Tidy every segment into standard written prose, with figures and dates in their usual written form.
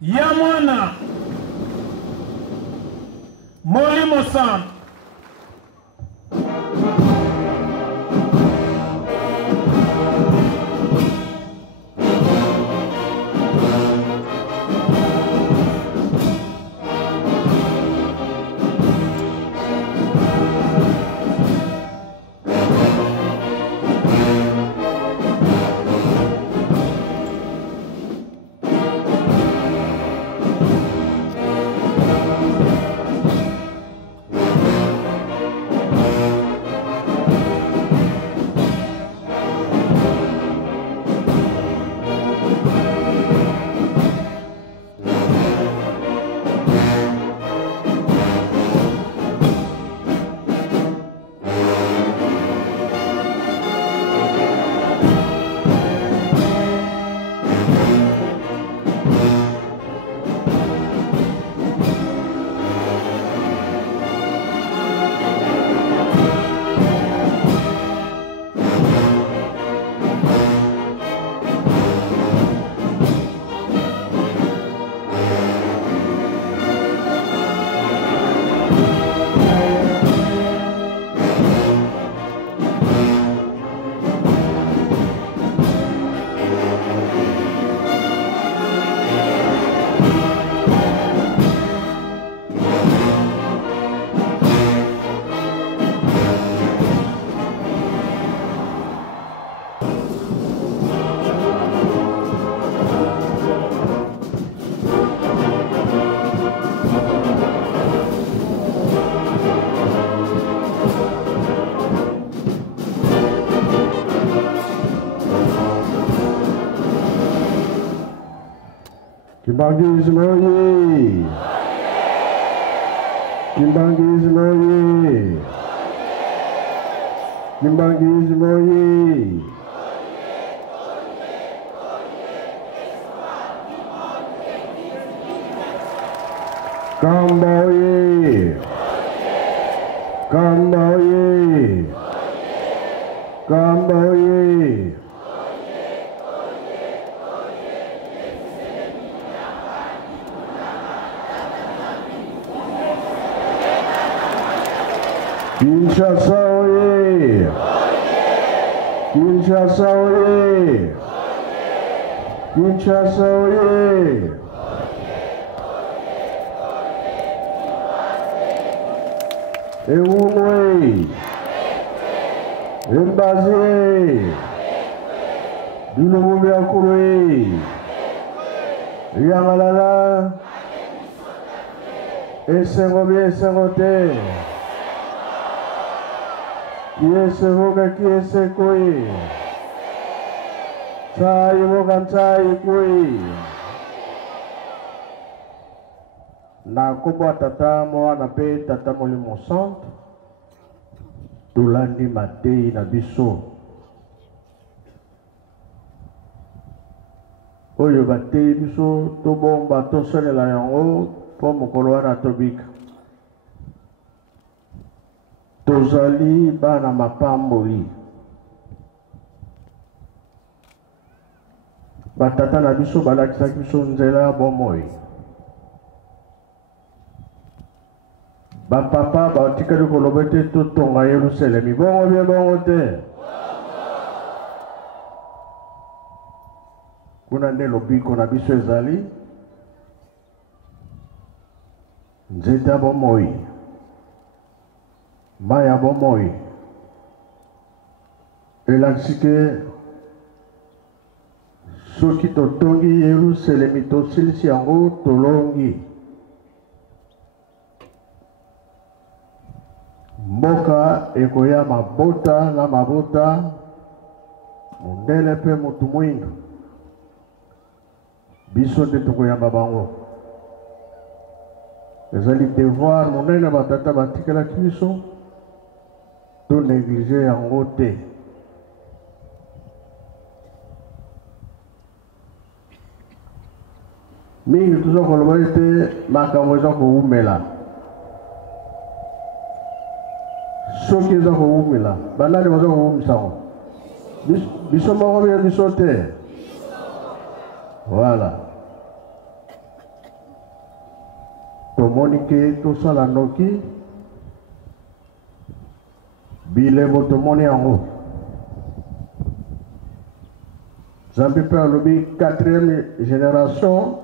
Yamwana Molimo-san Kimbangizi moye! Kimbangizi moye! Kimbangizi moye! Kamba oye! Kamba oye! Kamba oye! Kinshasa oye! Kinshasa oye! Kinshasa oye! Eumwe! Embazi! Dulumubiakure! Yamalala! Esengobi esengote! Kiese voga kiese koi. Chai voga chai koi. Na kubwa tata mwana pe tata Molimo-san. Tulandi matei na biso. Oyo batei biso to bomba to selela yango po mokolo wana tobika. Tozali bana mapamboli. Batata na biso balakisaki biso nzela bomoi. Bapapa batikali koloba te totonga Yerusalemi. Bongo bien bongo te. Kuna nde lobiko na biso ezali. Nzeta bomoi. Maya bomoi. Elakisike soki totongi Yerusalemi tosilisi yango tolongi. Mboka ekoya mabota na mabota mundele pe mutu mwindu. Biso te tokoyamba bango. Ezali devoir monene batata batikelaki biso. To négliger yango te. Mingi tuzo koloba ete makambo eza koumela. Soki eza koumela, banani baza koumisa ngo. Biso moko bien biso te. Voilà. Tomoni ke tosala noki bilebo tomoni yango. Zambi pe alobi 4e génération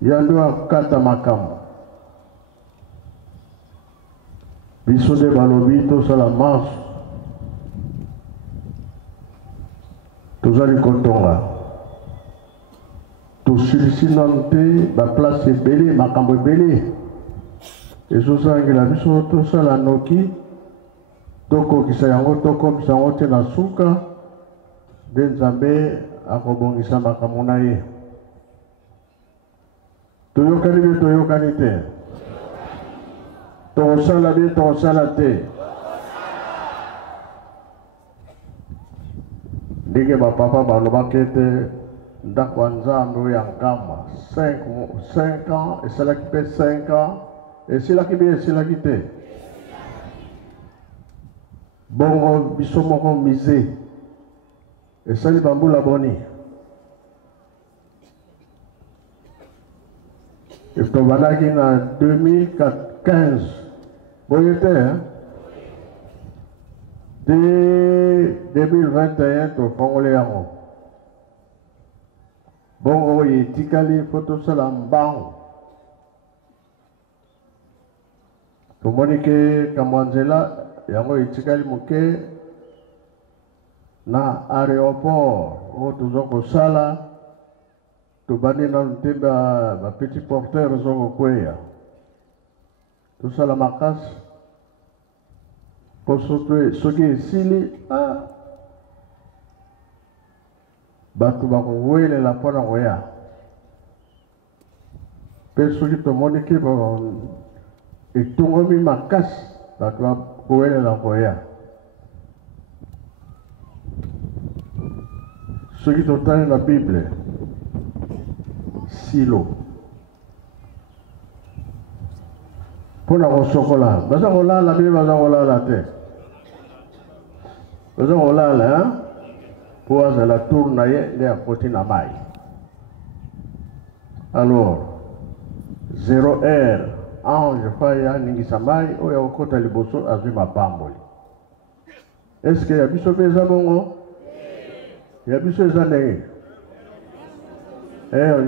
yando akata makambo. Biso de balobi tosala manso. Tozali kotonga. Tosilisi nanu te baplace ebele makambo ebele. Ezosangela biso tosala noki tokokisa yango tokomisa yango te na suka nde Nzambe akobongisa makambo na ye. Toyokani be toyokani te. Tokosala be tokosala te. Ndenge bapapa balobaki ete ndako ya Nzambe oyo ya nkamba 5 ans esalaki mpe 5 ans esilaki be esilaki te. Bongo biso moko mise esali bambula boni. Tobandaki na 2015 boye te de 2021 tofongoli yango. Bongo oyo etikali po tosala mbango. Tomoni ke kamwa nzela yango etikali moke na aéroport oyo toza kosala. Tobandi nanu te petit porteur ozo kokweya. Tosala makasi po soki esili bato bakowelela mpona koya. Mpe soki tomoni ke etongomi makasi bato bakowelela koya. Soki totali na Bible Silo mpona kosokola baza kolala be baza kolala te. Baza kolala po azala tour na ye nde akoti na mai. Alors 0 heure ange fa ya ningisa mai oyo akokota liboso azwi mapamboli. Eske ya biso mpe eza bongo? Ya biso eza ndenge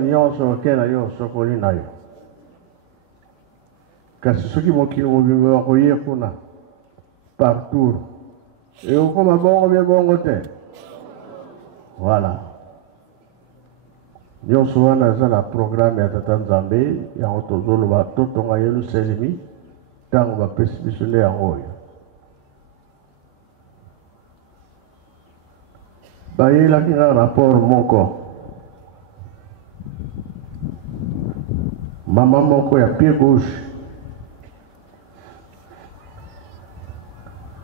nyonso oke na yo osokoli na yo. Kasi soki mokili mobimba bakoye kuna partout ekokoma bongo bie bongo te. Voilà. Nyonso wana eza na programme ya Tata Nzambe yango tozoloba totonga Yelusalemi ntango bapesi biso nde yango oyo. Bayelaki nga rapport moko. Mama moko ya pied gauche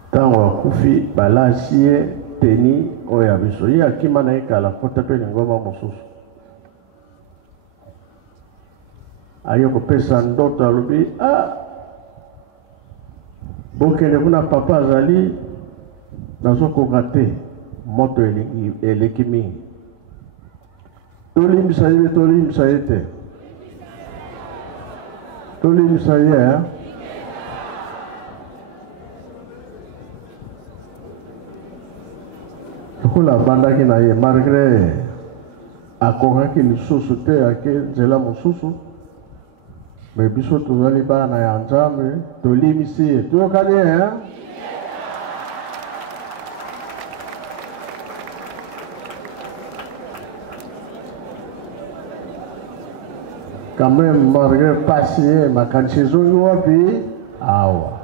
ntango akufi balasi ye teni oyo ya biso. Ye akima na ye kala kota mpe lingoma mosusu. Aye kopesa ndoto alobi bokende kuna papa azali nazokoka te moto eleki mingi. Tolimbisa ye tolimbisa ye te. Tolimbisa ye tokola bandaki na ye malgré akokaki lisusu te ake nzela mosusu. Me biso tozali bana ya Nzambe tolimisi ye. Toyokani ye quand même malgré passer makanisi ezongi wapi awa.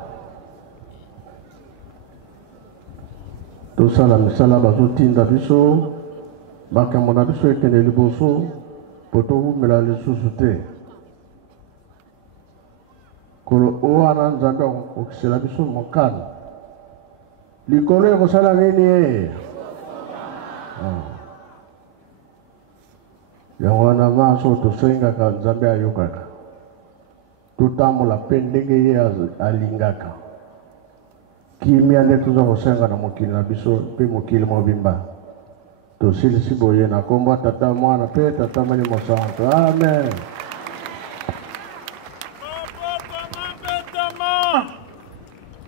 Tosala misala bazotinda biso makambo na biso ekende liboso po towumela lisusu te. Kolo owana Nzambe akokisela biso mokano likolo ekosala nini ye. Yango wana maso tosengaka Nzambe ayokaka. Totambola mpe ndenge ye alingaka. kimia nde tuza kosenga na mokili na biso mpe mokili mobimba tosilisi boye na kombo tata mwana mpe tata Molimo Santo. Amen.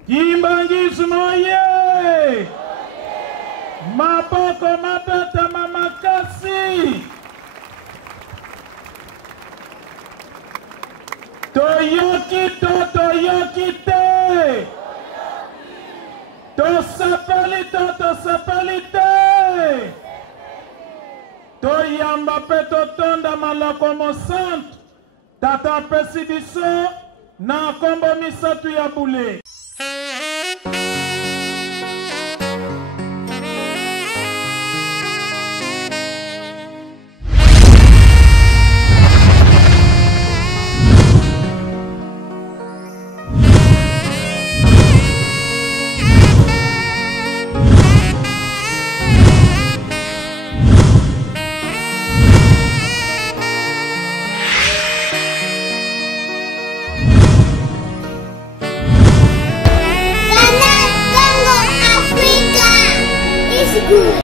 Kimbangizi moye mapoko mapeta mamakasi toyoki te tosepeli te toyamba mpe totonda malako mosantu tata apesi biso na kombo misatu ya bule.